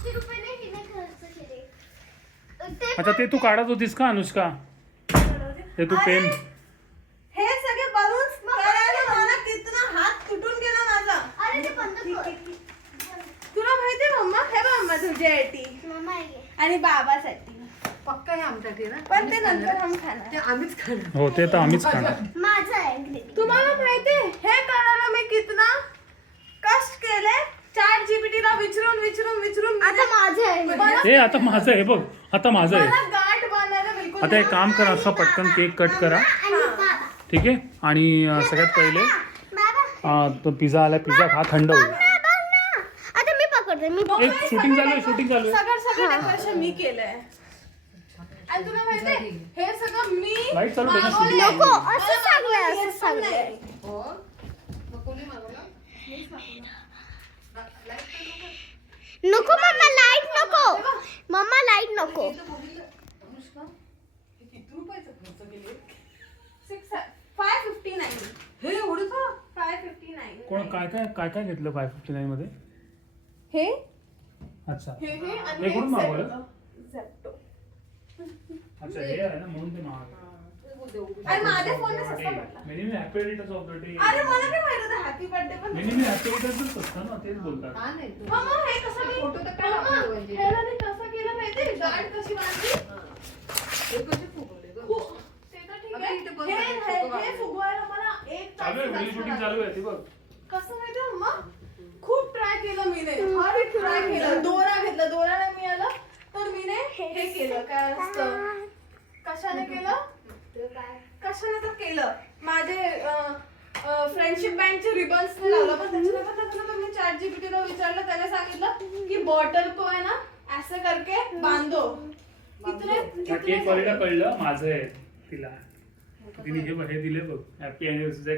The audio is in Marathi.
500 रुपये नाही तिने खर्च केले. अच्छा ते तू काढत होतीस का अनुष्का? ते तू पेन हे सगळे बलून्स करायला मला कितना हात तुटून गेला माझा. अरे ते बंद कर. तुला माहितीये मम्मा, हे बघ मम्मा तुझ्यासाठी मम्मा आहे. आणि बाबासाठी. पक्का हे आमच्यासाठी ना. पण ते नंतर हम खाणार. ते आम्हीच खाणार. हो ते तर आम्हीच खाणार. माझं आहे. तुम्हाला माहितीये हे करायला मी कितना कष्ट केले. चॅट जीपीटीला विचारून आता माझं आहे. हे आता माझं आहे बघ, आता माझं मला आहे. गाठ बांधायला बिलकुल आता एक काम कर, असं पटकन केक कट करा, आणि बाबा. ठीक आहे? आणि सगळ्यात पहिले बाबा. तो पिझ्झा आला, पिझ्झा खा, थंड होईल. बघ ना. आता मी पकडते. मी एक शूटिंग चालू आहे, शूटिंग चालू आहे. सगळं डेकोरेशन मी केलंय. आणि तुला माहितीये हे सगळं मी लाईट चालू आहे ना, मागवलंय. shooting. नको मला असं सांगलंय, मागवलंय, असं सांगलंय. हो. मग कोणी मागवलं? नको मम्मा लाईट नको. मम्मा लाईट नको. अनुष्का, हे किती रुपयाचं खर्च केले? 559. हे एवढं का? 559. कोण काय काय काय काय घेतलं 559 मध्ये? हे अच्छा हे आणि हे कोण मागवलं? Zepto. अच्छा हे आहे ना, म्हणून ते महाग. आणि माझ्या फोनने सस्ता पडला. Many happy returns of the day. अरे मला काय माहित होतं हॅपी बर्थडे पण मेनी हॅपी रिटर्न्सच असतं ना, तेच बोलतात. हा नाही तू. मम्मा हे कसं मी फोटो तर काय मम्मा, दाखवलं म्हणजे? ह्याला मी कसं केलं माहितीये गाठ कशी बांधली. हे कसे फुगवले गं? ते तर ठीक अगं, आहे. इथे बंद हे आहे, हे- फोटो हे काढले. फुगवायला मला एक तास चालू आहे, व्हिडिओ जास्त शूटिंग लागला. चालू आहे, ती बघ. कसं माहितीये मम्मा, खूप ट्राय केलं मीने, फार ट्राय केलं. दोरा घेतला, दोरा नाही मिळाला तर मीने हे केलं. काय असतं, कशाने केलं, कशाने तर केलं. माझे फ्रेंडशिप बँडचे रिबन्स लावलं. पण त्याच्यानंतर मी चॅट जीपीटीला विचारलं, त्याने सांगितलं की बॉटल को आहे ना असं करके बांधो. त्या केक वालीला कळलं माझं आहे, तिला तिने हे दिले बघ, हॅपी अॅनिव्हर्सरी.